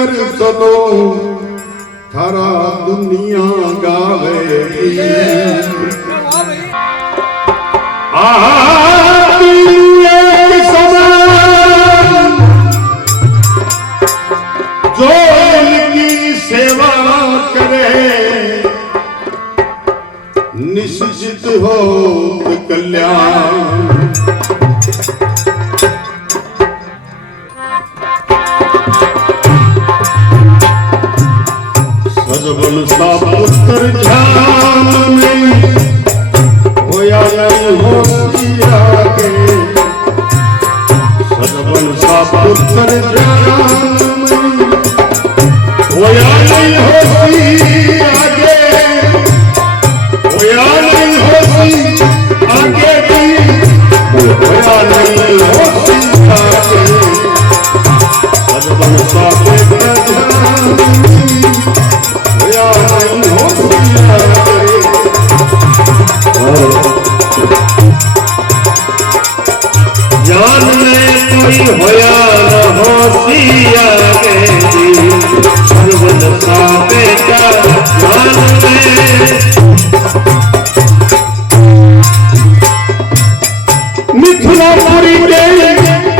कर चलो थारा दुनिया गावेगी जो इनकी सेवा करे निश्चित हो कल्याण सजबन सा पुत्र ध्यान में होया नहीं होशिया के सजबन सा पुत्र ध्यान में होया नहीं होशिया के होया नहीं होशी आगे भी होया नहीं होशिया के सजबन सा पुत्र ध्यान में होया नहीं होशिया के जान में कोई होया न होशिया के सर्वल सा बेटा जान में मिथिलापुरी के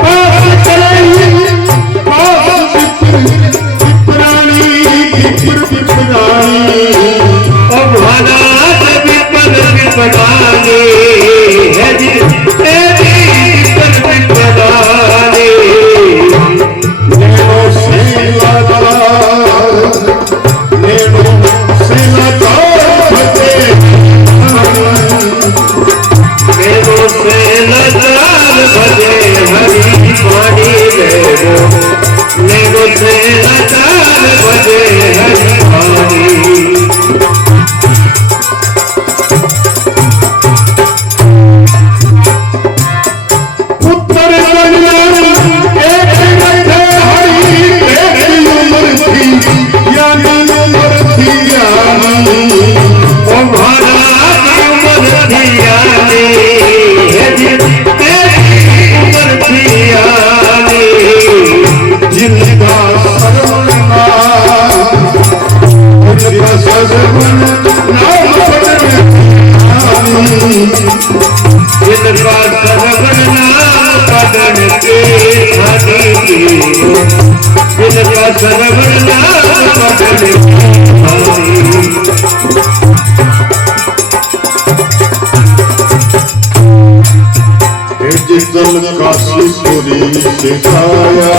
पास चले पास विप्राणी अब हालात विपद विपदानी है जी तेरी विपद विपदानी नेनो सेला भजे नेनो सेला भजे हरी पानी नेनो सेला भजे हरी पानी चल काशीपुरी सिखाया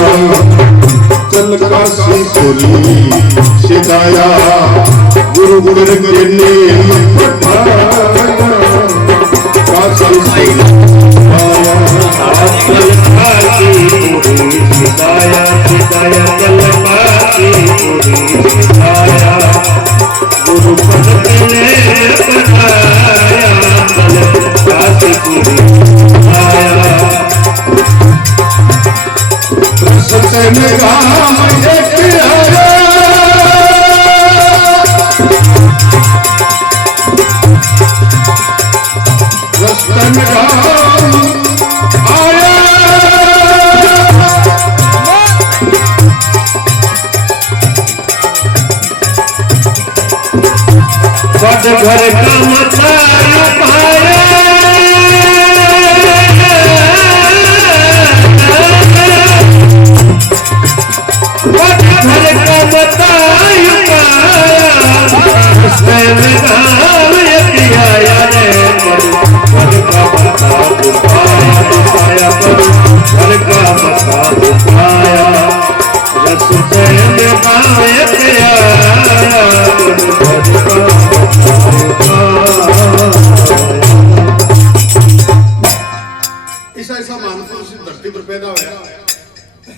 चल काशीपुरी सिखाया गुरु गुरु ने पठाया काशीपुरी सिखाया सिखाया चल काशीपुरी सिखाया गुरु ने पठाया चल काशीपुरी सत्संग राम एक आया सत्संग राम आया बड़ घर का मचाया पाया ऐसा महापुरुष धरती पर पैदा होया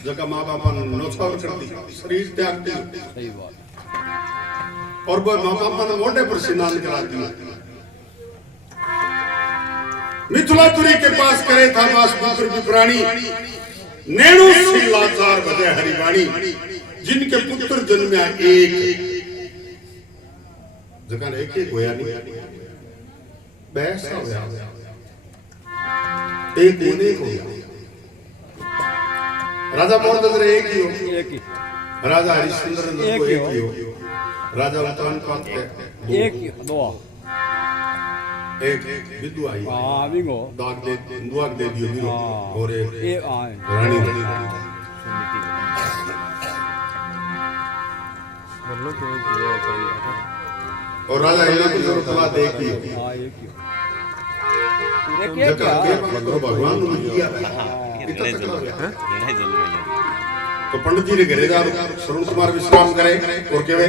जगह माँ बाप नौछावर करती शरीर त्यागती सही बात और वो माँ बाप ने मोटे पर स्नान कराती मिथिलापुरी के पास करे था वास पुत्र विप्राणी नेणु शीलाचार बजे हरिवाणी जिनके पुत्र जन्मया एक जगह एक एक होया नहीं बैसा होया एक हो गया राजा मोहम्मद एक ही हो राजा हरिश्चंद्र ने एक को ही एक हो। ही हो राजा उत्तान का एक दो एक विदु आई हाँ बिंगो दाग दे दियो वीरो हाँ। और एक ये हाँ रानी और राजा हिला की जरूरत ला देखी हाँ एक ही जगह के मतलब भगवान ने दिया निर्णय जरूर है तो पंडित जी ने घरे जा श्रवण कुमार विश्राम करे और केवे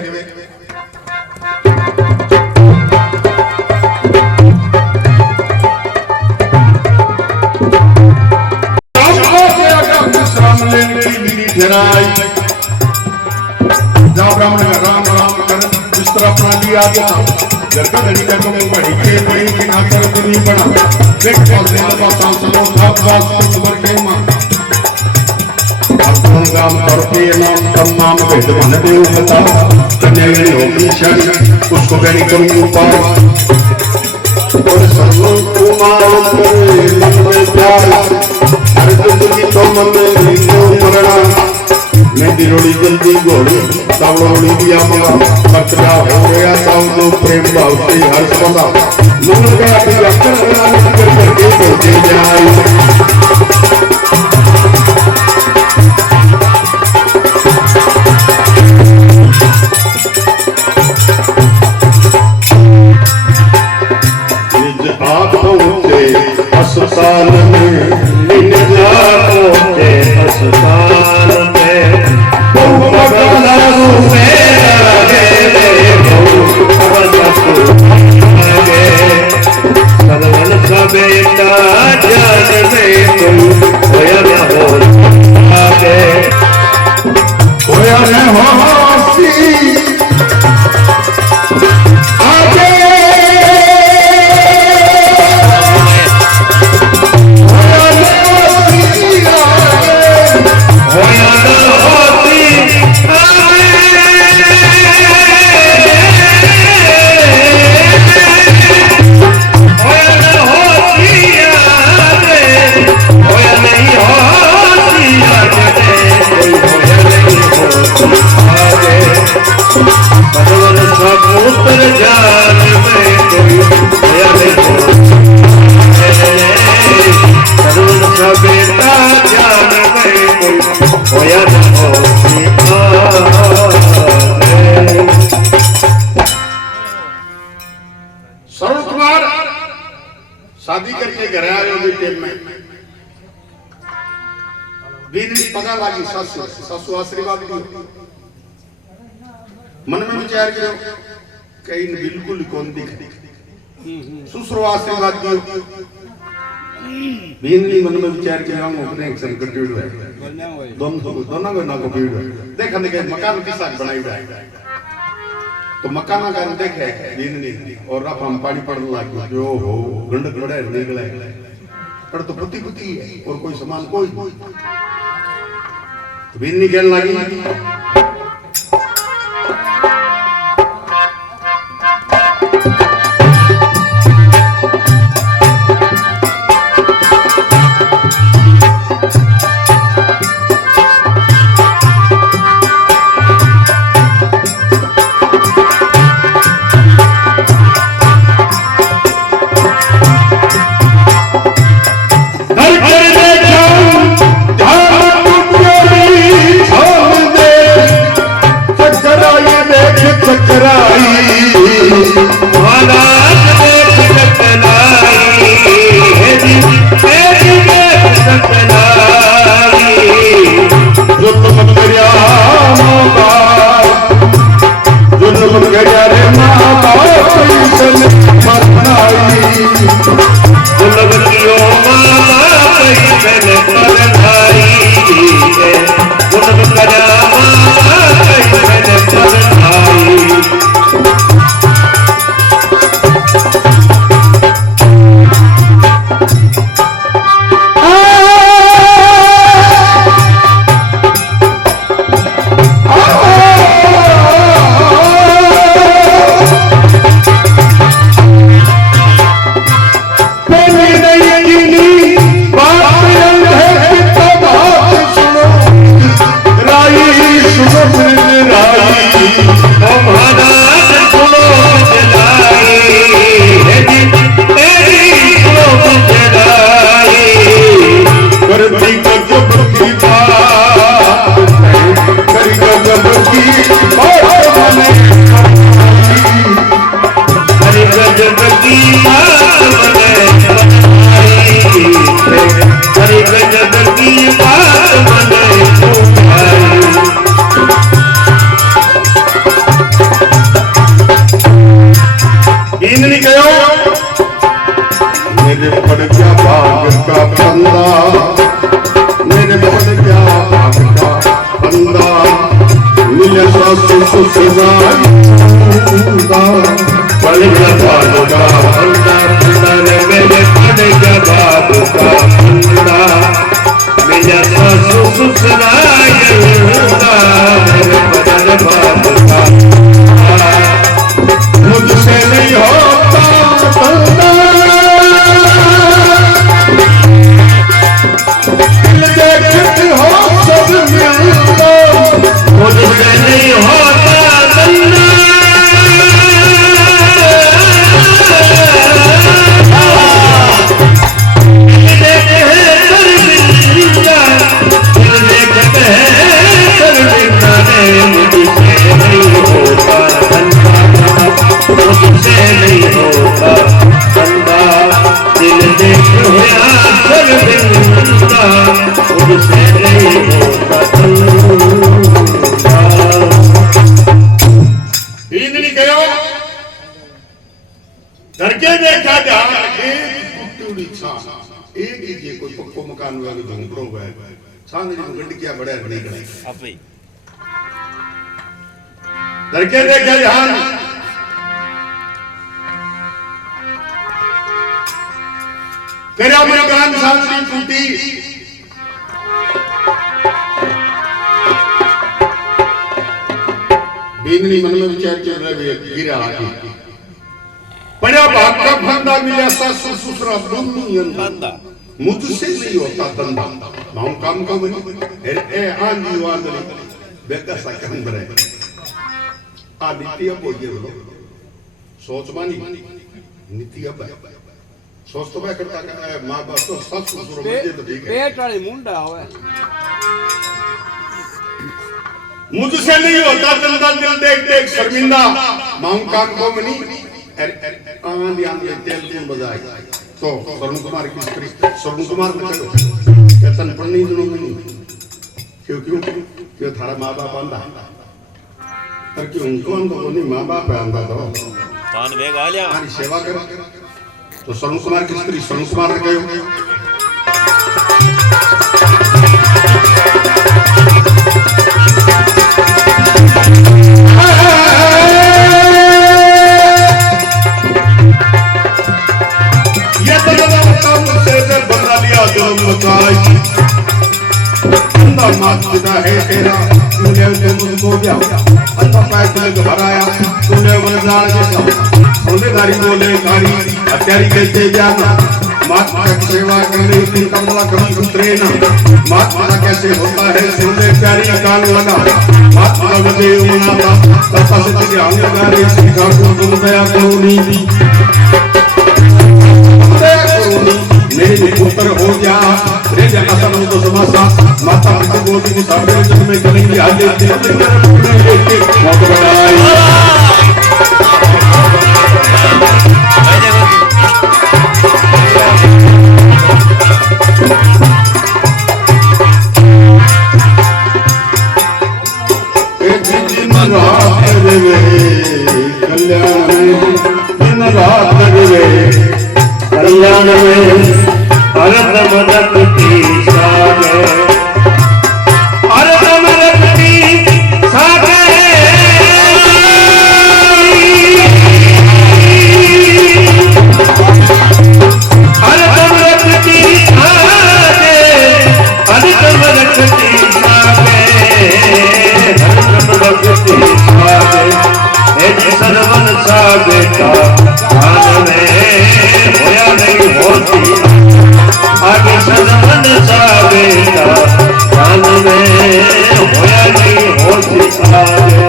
विश्राम लेने की विधि ठहराई जहाँ ब्राह्मण का राम राम कर बिस्तर अपना लिया गया घर का घड़ी का तुम बड़ी के नाकर नहीं बना देख पास देना का सांसलों का बात कुछ बर के मां अपन गांव करके नाम तमाम भेद मन देव बता कन्या गणी होगी शनि उसको गणी करूं पार और सर्व कुमार करे मन में प्यार हर जिंदगी तो मन में क्यों मरना मैं दिलोड़ी जल्दी घोड़ी तावड़ोड़ी दिया मगा बचड़ा हो गया तावड़ो प्रेम भाव से हर सदा लोग गया कि अक्कर करके पहुंचे जाए निज आंखों से अस्पताल में निज आंखों से अस्पताल में बगलारू में लगे सर्वन का बेटा जान में तुम होया न हो आगे होया न हो आगे होया न होती समुद्र जान में कोई होया नहीं सर्वन का बेटा जान में कोई होया न हो श्रवण कुमार शादी करके घर आए हो टाइम में दिन पता लगी सासू आशीर्वाद दी मन में विचार करो कहीं बिल्कुल कौन दिखे ससुर आशीर्वाद दियो बीनली मन में विचार के हम अपने एक संकट जुड़ है दोनों को ना को भीड़ है देखा देखे मकान के साथ बनाई हुआ है तो मकान का देखे बीनली और अब हम पानी पड़ने लगे जो हो गंडक बड़ा निकले पर तो पुती पुती है और कोई सामान कोई तो बीनली कहने लगी सुनो सासु ससुराल पल जवाब का फंदा फंदा मेरे पल जवाब का फंदा मेरा सासु ससुराल मेरे पल जवाब का मुझसे नहीं होता बंदा देखते हो सब मिलता मुझसे नहीं होता बंदा देखते हैं शर्मिंदा देखते हैं शर्मिंदा मुझसे नहीं होता बंदा मुझसे नहीं होता बंदा दिल देखते हैं शर्मिंदा मुझसे नहीं होता इंद्री गयो धरके देखा जा एक टूटी छान एक ही जे कोई पक्को मकान वाला झोंपड़ो है सांगड़ी में गंडकिया बड़े नहीं गए अबे धरके देखा ध्यान करिया मकान सांगड़ी टूटी बींदनी मन में विचार चल रहे गिरा आगे पड़ा बाप का फंदा मिला सासु ससुरा दोनों बंदा मुझसे नहीं होता धंधा नाम काम का बनी ए आंधी वादली बेका सा काम करे आ नीति अब बोलिए बोलो सोच मानी नीति अब सोच तो मैं करता माँ बाप तो सासु ससुर मुझे तो ठीक है पेट वाली मुंडा होवे मुझसे नहीं होता धंधा दिल देख देख शर्मिंदा माँ काम को बनी आंधी आंधी तेल दून बजाए तो सरुण कुमार की स्त्री सरुण कुमार ने चलो कहतन पढ़नी दिनों में क्यों क्यों क्यों थारा माँ बाप आंधा पर क्यों उनको आंधा को नहीं माँ बाप आंधा तो तान वेग आ लिया हमारी सेवा कर तो सरुण कुमार की स्त्री सरुण कुमार ने कहो है तेरा तूने मुझको ब्याह अंधा पैर तुझे भराया तूने मलदार जैसा सोनेदारी बोले कारी हत्यारी कहते जाना महात्मा की सेवा करने की कमला कभी उतरे ना महात्मा कैसे होता है सुनने प्यारी कान वाला महात्मा बदे उमनाता तथा से तुझे आंगनगारे सिखा को तुम दया करोनी मेरे पुत्र हो जा रे जगह सब तो समासा माता पिता बोलती कि सारे जग में करेंगे आगे मौत बनाई दिन रात रे कल्याण दिन रात रे कल्याण में भरत मदत की सागे भरत मदत की सागे भरत मदत की सागे भरत मदत की सागे भरत मदत की सागे एक सरवन सा बेटा ध्यान में होया नहीं होती आगे सरवन सा बेटा ध्यान में होया नहीं होती आगे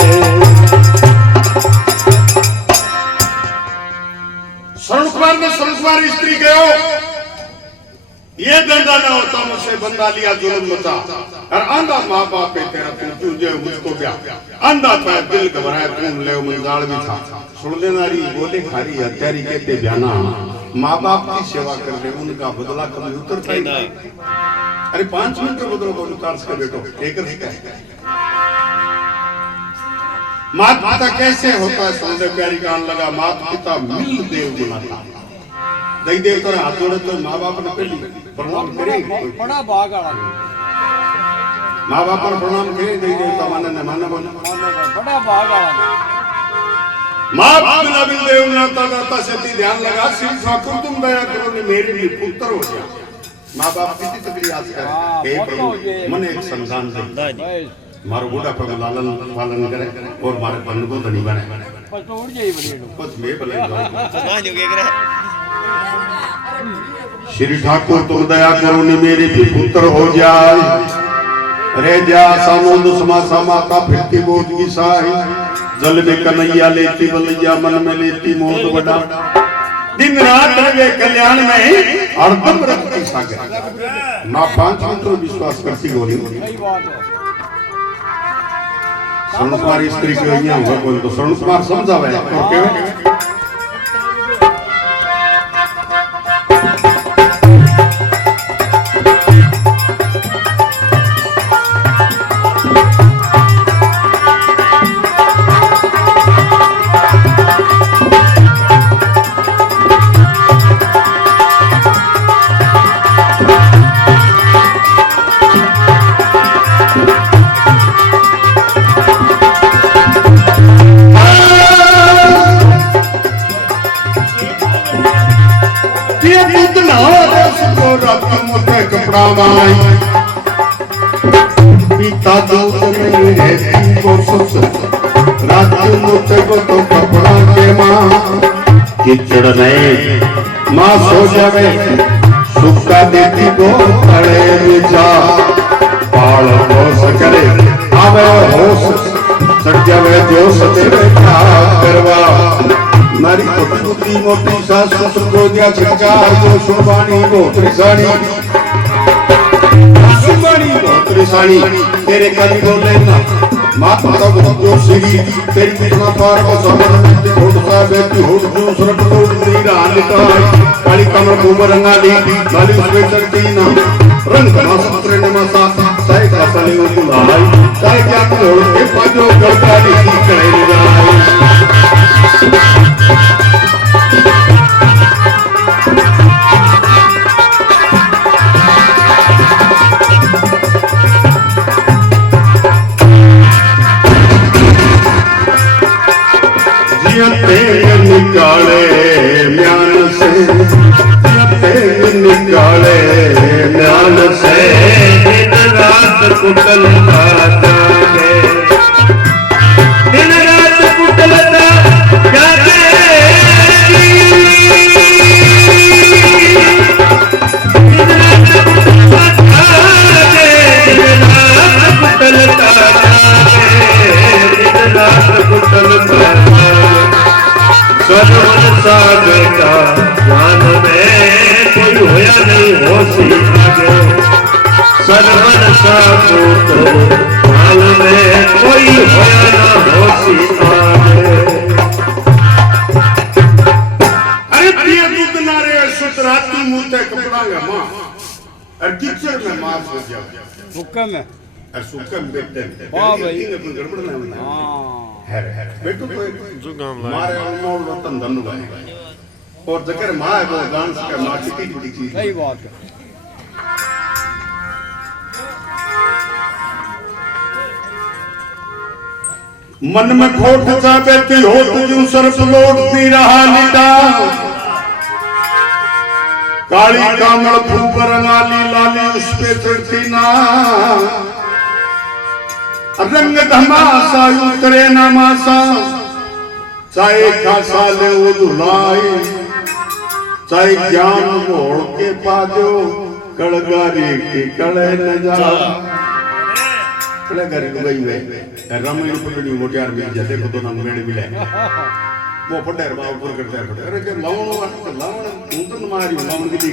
सरुण कुमार ने सरुण कुमार स्त्री गयो ये धंधा ना होता मुझसे बंदा लिया जुल्म मचा और आंधा माँ बाप है तेरा तू जो मुझको ब्याह आंधा था दिल घबराया तुम ले मंजाल में था सुन लेनारी बोले खारी हत्यारी कहते बयाना माँ बाप की सेवा कर ले उनका बदला कभी उतर पाएगा अरे 5 मिनट का बदला कौन उतार सके बेटो एक माता पिता कैसे होता है सुनने प्यारी कान लगा माता पिता मिल देव बनाता दई देव तो हाथ जोड़े तो माँ बाप ने पहली प्रणाम करेंगे बड़ा भाग आला माँ बाप पर प्रणाम करे देवी देवता माने ने माने बोले बड़ा भाग आया माँ बिना बिन देव नाता दाता से ध्यान लगा श्री ठाकुर तुम दया करो ने मेरे भी पुत्र हो जा माँ बाप कितनी तकलीफ आज करे हे प्रभु मन एक संतान दे भाई मारो बूढ़ा पर लालन पालन करे और मारे बन को धनी बने बस तो उड़ जाई बड़ी बस मैं भले कहाँ जो के करे श्री ठाकुर तुम दया करो ने मेरे भी पुत्र हो जाए रे जा सामुंद समासा माता फिरती बोध की साही जल में कन्हैया लेती बलैया मन में लेती मोद बड़ा दिन रात वे कल्याण में अर्धम रखती सागर माँ 5 मिनट विश्वास करती गोली सही बात है स्वर्ण कुमार स्त्री के यहाँ हुआ बोल तो स्वर्ण कुमार समझावे और केवे पिता जो नहीं रहती वो सस राजू मुझे को तो कपड़ा के माँ किचड़ नहीं माँ सो जावे सुखा देती को तड़े में जा पाल होश करे आवे होश चढ़ जावे जोश तेरे क्या करवा मारी बुद्धि मोटी सास ससुर को दिया छक्का जो सुबानी वो त्रिसानी सुबानी वो त्रिसानी तेरे कली बोले ना माता का जो श्री तेरी कितना पार को समझ में होठ सा बेटी होठ जो सुरत को नीरा निका काली कमर घूम रंगा दी लाली उसमें चढ़ती ना रंग ना सत्र ने मसा साई का साली वो बुलाई साई क्या करो के पाजो गड़काली की करे जाए निकाले म्यान से निकाले म्यान से दिन रात कुटल जागे दिन रात कुटल जागे दिन रात कुटल जागे दिन रात कुटल जागे सजवन सा बेटा ज्ञान में कोई होया नहीं होशी आगे सजवन सा पुत्र ज्ञान में कोई होया ना होशी आगे अरे प्रिय दूध नारे सुतराती मुंह ते कपड़ा है मां और किचड़ में मार हो जाओ हुक्म है और सुक्कम बेटे वाह भाई गड़बड़ ना होना हां है बेटू तो मारे मोड़ रतन धन भाई और जगह माँ है वो डांस का माँ कितनी बड़ी चीज सही बात है मन में खोट सा बैठी हो तुझू सरस लौटती रहा निका काली कामल फूक रंगाली लाली उस पे चढ़ती ना रंग धमासा उतरे नमासा चाहे खासा ले वो धुलाई चाहे ज्ञान मोड़ के पाजो कड़गारी के कड़े न जा कड़गारी तो गई वे रामायण पढ़नी मोटियार मिल जाते को तो नाम मेड़ मिले वो पढ़े बाबू ऊपर करते हैं अरे के लावण उतन मारी लावण की दी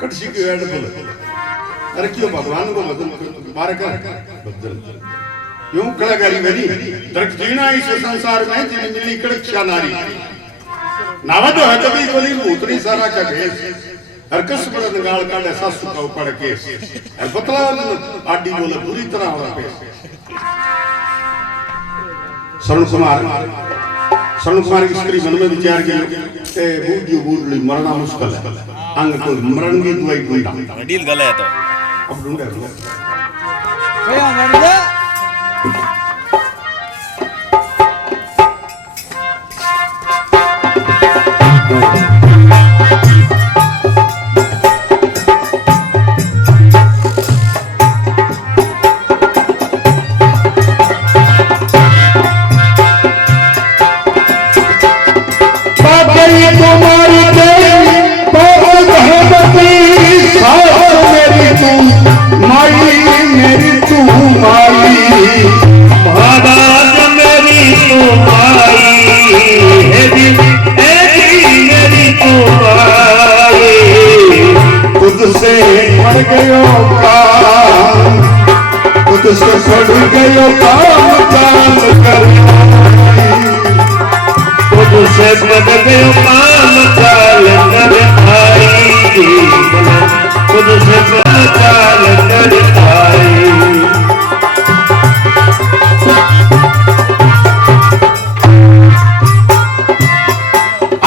कटसी की ऐड बोले अरे क्यों भगवान को बदल मारे कर बदल यूं कलाकारी बनी दरक जीना इस संसार में जिन मिली कड़क्षा नारी नावा तो है कभी कोली उतरी सारा का भेष हर कस पर गाल का ऐसा सुखा ऊपर के और बतला आडी बोले पूरी तरह हो रहा पेश स्वर्ण कुमार की स्त्री मन में विचार की ए बूढ़ी मरना मुश्किल है अंग को मरण की दवाई ढूंढा डील गला है तो अब ढूंढे કયા નડે महाराज मेरी तुम्हारी है दिल मेरी तुम्हारी तुझसे पड़ गयो काम तुझसे पड़ गयो काम काम कर तुझसे पड़ गयो काम चाल कर भाई तुझसे चाल कर भाई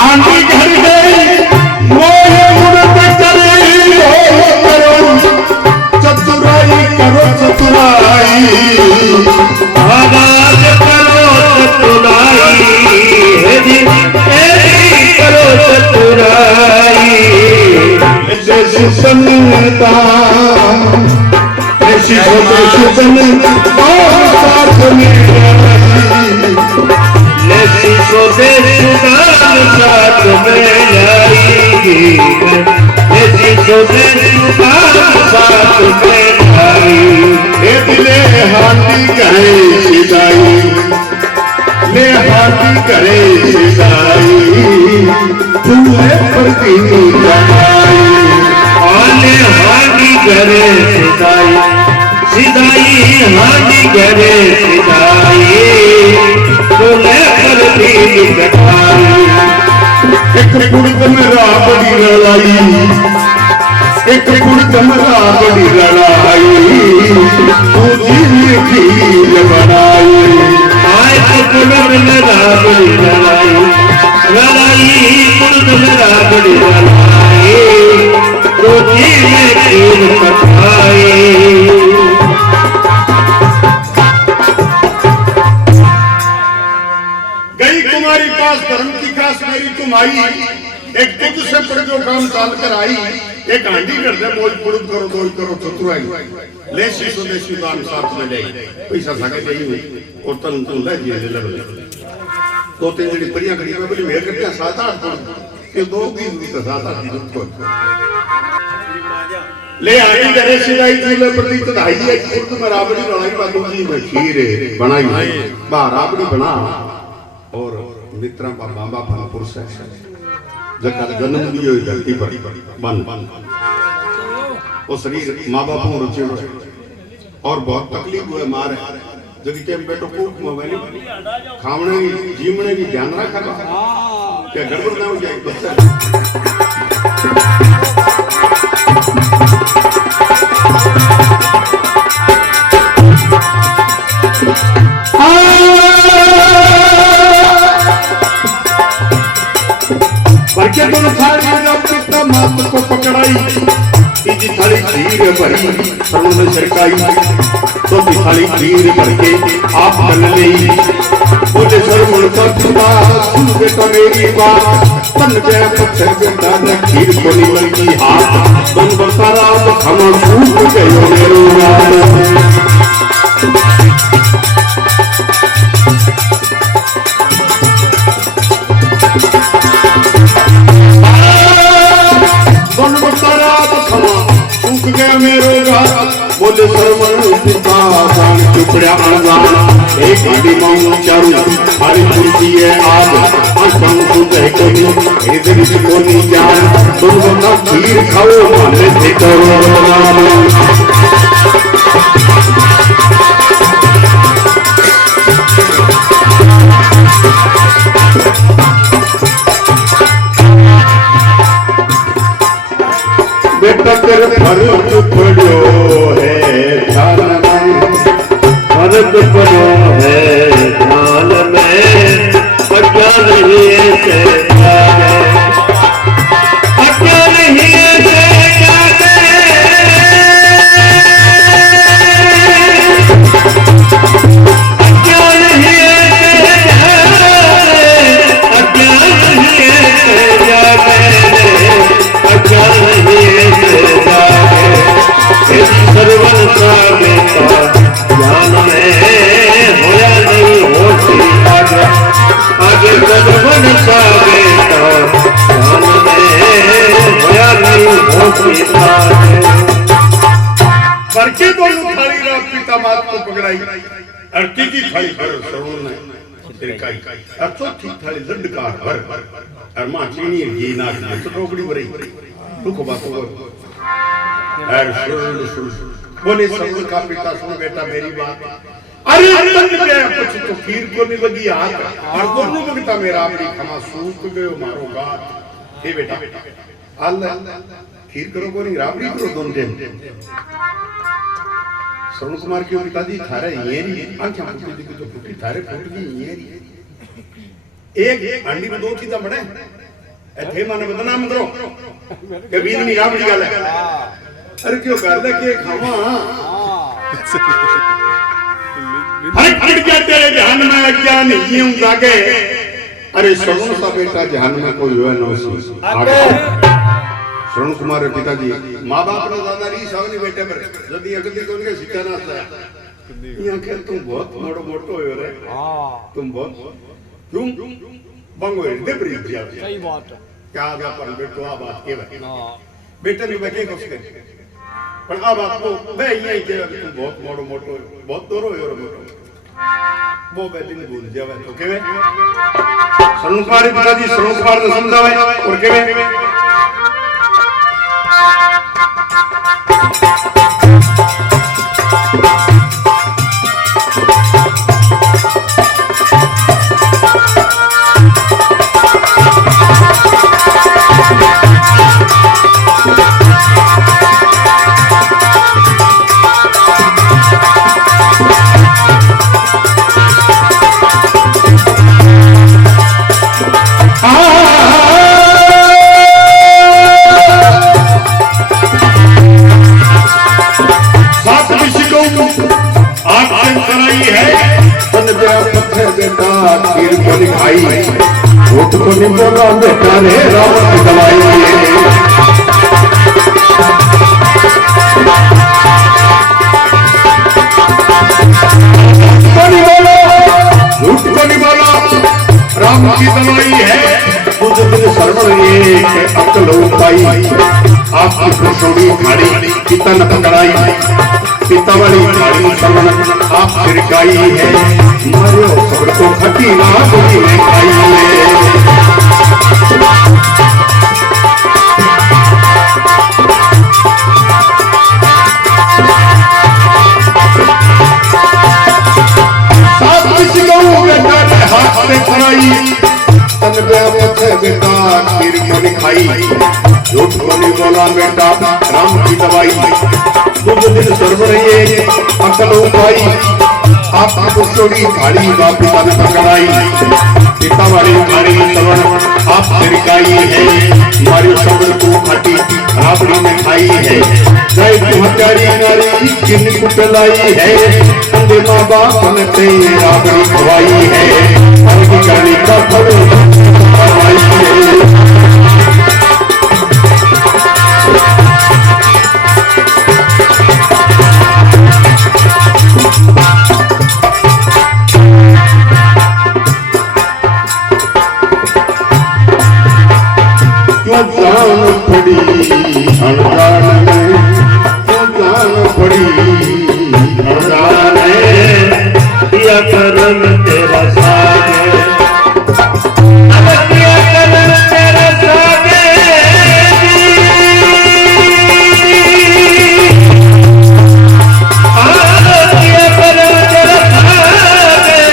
आंधी घर गई मोहे मुड़त चली हो करो चतुराई करो चतुराई महाराज करो चतुराई है दिल करो चतुराई जैसी संता ऐसी संता साथ में लेसी सुदान साथ में आएगी लेसी सुदान साथ में आएगी ए दिले हाथी करे सिदाई ले हाथी करे सिदाई तूने प्रति जमाई आने हानी करे सिदाई सिदाई हानी करे सिदाई तूने प्रति जमाई एक कुड़त में बड़ी लड़ाई एक कुड़त में बड़ी लड़ाई तू जीवी खीर बनाई आए तो कुड़त में बड़ी लड़ाई लड़ाई कुड़त में बड़ी लड़ाई तो जीवी खीर बनाई गई तुम्हारी पास धर्म की खास मेरी तुम आई एक तुझ से पड़ जो काम चाल कर आई एक हांडी कर दे मोज पुरुष करो दोई करो चतुराई लेसी स्वदेशी दान साथ में जाई पैसा साके नहीं हुई और तन तू ले दिए ले ले दो तीन जड़ी परियां करी में बोली मेरे करते सात आठ पुरुष ये दो दिन भी तो सात आठ दिन को ले आई करे सिलाई जिले प्रति चढ़ाई है पुरुष में राबड़ी लड़ाई बातों जी में खीर बनाई बा राबड़ी बना और मित्रा का बाबा भानपुर से जगह जन्म भी हुई धरती पर बन वो शरीर माँ बाप में रुचि और बहुत तकलीफ हुए मारे जब के बेटो कूक मोबाइल खावने की जीवने की ध्यान रखा क्या गड़बड़ ना हो जाए बच्चा बरके तो थाली जब कितना मात को पकड़ाई इजी थाली खीर भरी सर्व में सरकाई तो थाली खीर भर के आप बन ले बोले सर्व का खुदा सुन बेटा मेरी बात तन पे पत्थर पे दान खीर को निमल की हाथ बन बसारा तो खाना सूख गयो मेरो यार बोले सरवन पिता जान चुपड़ा अनजान एक गाड़ी मांगू चारू हरी कुर्सी है आग अंशम सुधे कोई इधर को नहीं जान तुम बता खीर खाओ माने थे करो बेटा तेरे फर्ज पड़ो है ध्यान में फर्ज पड़ो है ध्यान में अक्या नहीं से अक्या नहीं से दामाद को पकड़ाई और तीसरी थाली भर श्रवण ने तिरकाई और चौथी थाली लड्डकार भर और मां चीनी घी नाक में तो टोकरी भरी दुख बातों और सुन बोले श्रवण का पिता सुन बेटा मेरी बात अरे तन गया कुछ तो खीर को नहीं लगी हाथ और दोनों बगता मेरा अपनी खमा सूख गयो मारो बात हे बेटा अल्लाह खीर करो को नहीं राबड़ी करो दोनों टाइम श्रवण कुमार के पिताजी थारे येरी आंखें फूटी थी तो फूटी थारे फूट गई येरी एक अंडी में दो चीज़ बने थे माने बदनाम करो के बीच में राबड़ी गाल है अरे क्यों गाल है के खावा हर फट गया तेरे ध्यान में अज्ञान यूं जागे अरे श्रवण सा बेटा ध्यान में कोई हुआ न आगे श्रवण कुमार पिताजी माँ बाप ने ज्यादा नहीं सावनी बेटे पर यदि अगली को उनके शिक्षा ना था यहाँ के तुम बहुत मोड़ो मोटो हो रे तुम बहुत तुम बंगो दे प्रिय सही बात है क्या आगे पर बेटो आ बात के बेटे ने बैठे कुछ कर पर अब आपको मैं यही के तुम बहुत मोड़ो मोटो बहुत दोरो हो रे मोटो वो बैठे नहीं भूल जावे तो केवे श्रवण कुमार पिताजी श्रवण कुमार ने समझावे और केवे बोला बेटा रे राम की दवाई झूठ को नहीं बोला राम की दवाई है मुझे दिन सरवण एक अकल पाई आपकी खुशोड़ी खाड़ी पिता न पकड़ाई पिता वाली खाड़ी सरवण आप सिरकाई है मारो सबर को खटी ना कोई नहीं खाई हाथ से खड़ाई तन पे पथे बेटा खीर को नहीं खाई झूठ को नहीं बोला बेटा राम की दवाई तुम दिन सर्व रहिए अकल उपाई आपकी खुशोड़ी खाड़ी बा पिता ने पकड़ाई पिता वाली खाड़ी श्रवण आप सिरकाई है हमारी सबर को खटी राबड़ी में खाई है जय तुम्हारी नारी किन कुटलाई है अंधे माँ बाप ने तेरी राबड़ी खवाई है करने का फल करवाई है जान पड़ी अनजान में जान पड़ी अनजान दिया करम तेरा सागे दिया करम तेरा सागे दिया करम तेरा सागे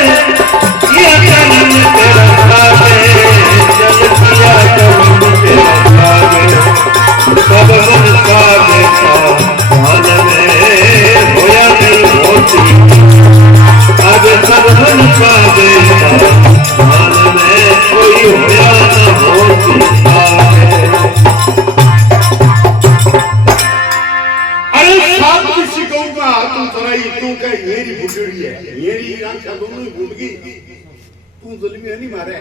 दिया करम तेरा सागे जल दिया करम तेरा सब मन का बेटा मान में होया नहीं होती अब सब मन का बेटा मान में कोई होया न होती अरे साथ किसी कहूँगा तू तराई तू कह येरी बुढ़ड़ी है येरी आंखें दोनों ही भूल गई तू जुल्मी नहीं मारे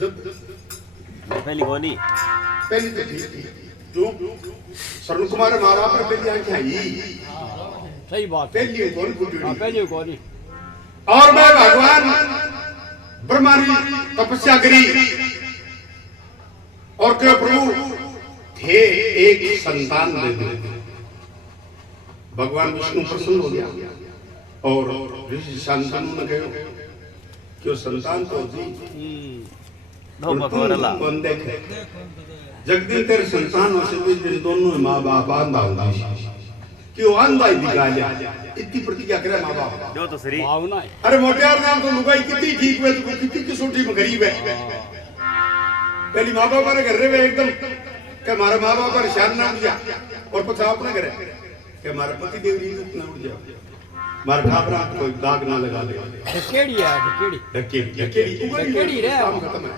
जब पहली कौनी पहली तो ठीक थी जो श्रवण कुमार माँ बाप ने पहली आंखें आई सही बात पहली कौन बुढ़ड़ी पहले कौन और मैं भगवान ब्रह्मा ने तपस्या करी और के प्रभु थे एक संतान दे दो भगवान विष्णु प्रसन्न हो गया और ऋषि शांतनु ने कहो क्यों संतान तो जी दो बकोरला कौन देखे जगदीन तेरे संतान वैसे भी दिन दोनों माँ बाप आंधा होगा क्यों आंधा ही दिखा लिया इतनी प्रतिज्ञा करे माँ बाप जो तो सही भावना है। अरे मोटियार नाम तो लुगाई कितनी ठीक है तो कितनी किसोटी में गरीब है पहली माँ बाप ने घर रहे एकदम क्या हमारे माँ बाप पर शान नाम दिया और पछा अपना करे क्या हमारे पति देव जी इतना उड़ जाओ मार खाबरा कोई दाग ना लगा ले ढकेड़ी है ढकेड़ी रे काम खत्म है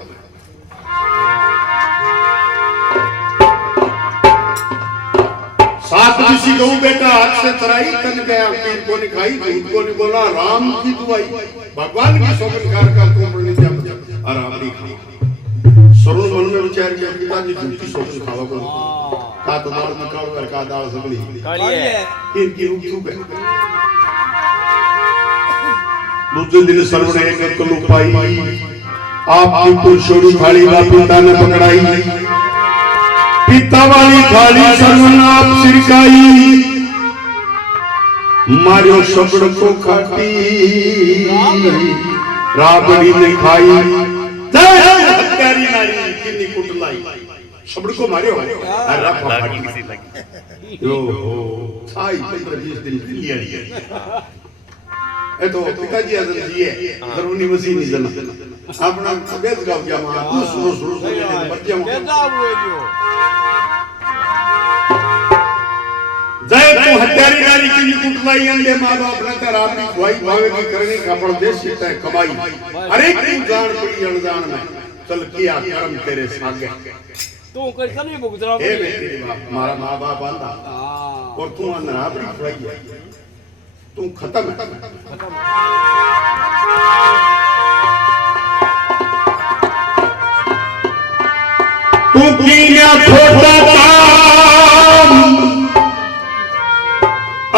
सात ऋषि गऊ बेटा हाथ से तराई तन गया पीर को ने खाई दूध को ने बोला राम की दुआई भगवान की सौगंधकार का तुम प्रणित्या आराम दी खाई सरुण मन में विचार किया पिताजी झूठी सौगंध खावा को का तो दाल में काल कर का दाल सगली काली है इनकी रूप चूक है दूसरे दिन सर्वण एक कलु पाई आपकी पुरुषोड़ी थाली का पिता ने पकड़ाई पिता वाली थाली सर्वन आप सिरकाई मारियो शब्द को खाती राबड़ी ने खाई हत्यारी नारी किन्नी कुटलाई शब्द को मारियो अरे लागी किसी लगी यो छाई 15-20 दिन लिया ए तो पिताजी आजन जी है दरुनी मसीह नहीं जना अपना बेच गाव क्या मां सुनो सुनो बच्चे कैसा हुए जो जय तू हत्यारी नारी की कुटलाई अंडे मां बाप ने तेरा अपनी खुआई भावे की करने का पड़ देश है कमाई अरे तू जान पड़ी अनजान में चल किया कर्म तेरे सागे तू कर नहीं भुगतना ए मेरे बाप हमारा मां बाप आंदा और तू अंदर अपनी खुआई है तू खत्म है तू कीना छोटा काम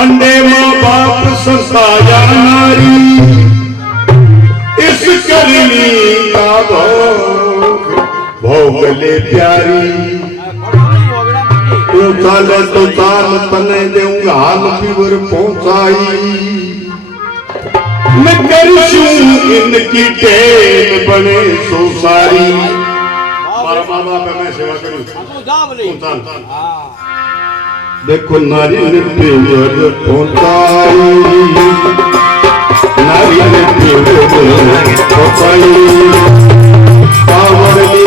अंडे मां बाप संसाया नारी इस करनी का भोग ले प्यारी तू चाल तो चाल तने देऊंगा हाल पीवर पहुंचाई मैं करशूं इनकी टेन बने सो सारी मारा माँ बाप है मैं सेवा करूं तू दाब ले तू चाल हां देखो नारी ने पीवर पहुंचाई नारी ने पीवर पहुंचाई पावर दी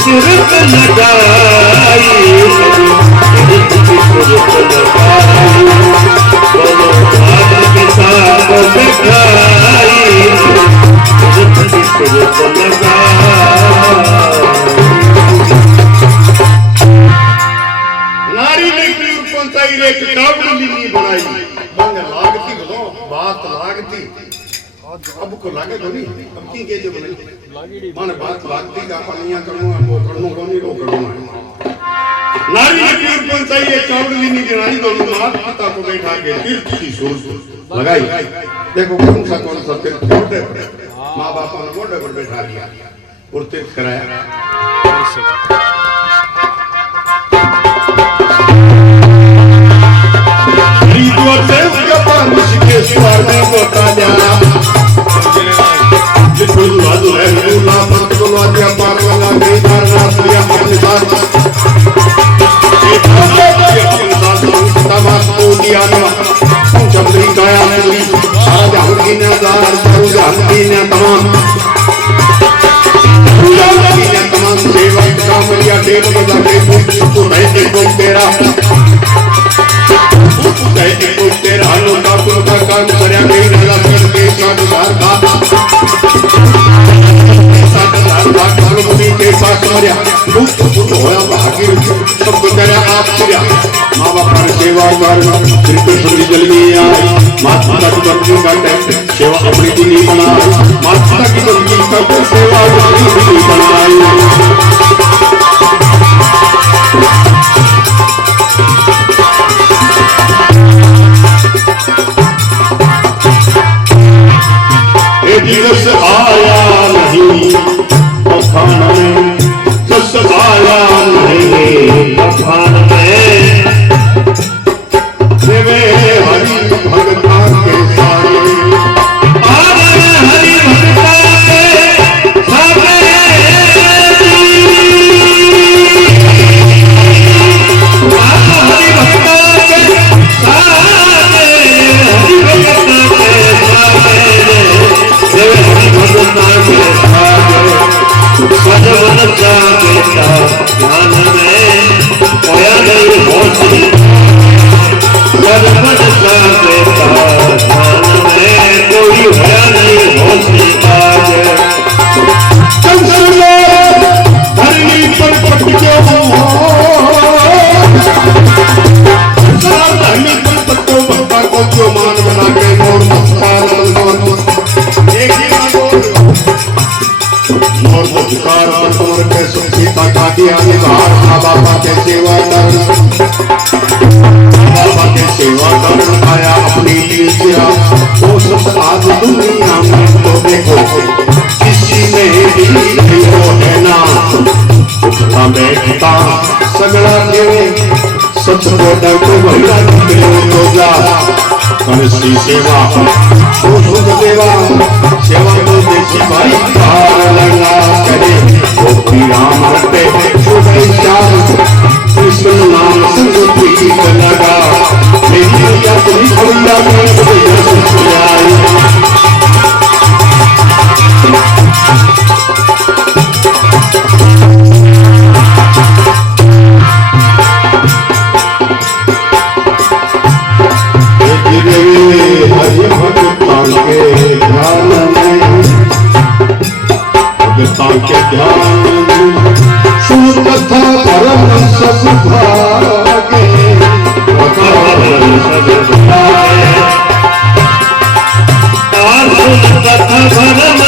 सूरत लगाई के साथ नारी ने पहुंचाई रे कावड़ी लीनी बनाई मंग लागती बोलो बात लागती अब को लागे कोनी अब की के जो बनाई माने बात लागती का पनिया करूं वो करूं कोनी रो करूं नारी ने पीर पहुंचाई एक कावड़ी लीनी बनाई दोनों मां पिता को बैठा के तीर्थ की सूर लगाई देखो कौन सा तीर्थ मोटे मां बाप ने मोटे पर बैठा लिया और तीर्थ कराया तेरा काम मरिया पुत्र पुत्र होया भागी सब तेरे आप तेरा माँ बाप की सेवा कर श्री कृष्ण की जल्दी आए माता की बंदी करते सेवा अपनी दीनी बनाए माता की बंदी करते सेवा अपनी दीनी बनाए दिवस आया नहीं बखान में जस आया नहीं बखान में देवे हरि भगता के सारे आवे हरि भगता के सारे हरि भगता के सारे हरि भगता के सारे सजवन सा बेटा ध्यान में खोया नहीं होती सजवन सा बेटा ध्यान में कोई होया नहीं होती आज धरनी पर पटके धरनी पर पट्टो भक्ता को जो मान बना के मोर मस्तार और अधिकार पर के सुखीता का दिया निभार माँ बाबा के सेवा कर बाबा के सेवा कर आया अपनी लीजिया वो सब आज दुनिया में तो देखो किसी में भी नहीं वो है ना उठता बैठता सगड़ा के सच को डर को महिला निकले तो जा करसी सेवा सुख देवा सेवा को देसी भाई भार लगा करे गोपी राम रटे छोटे श्याम कृष्ण नाम संग प्रीत लगा मेरी मैया कोई खोला मेरे सुख जाए हरि भगता के ध्यान में भगता के ध्यान में सुन कथा धर्म सब भागे कथा धर्म सब भागे सुन कथा धर्म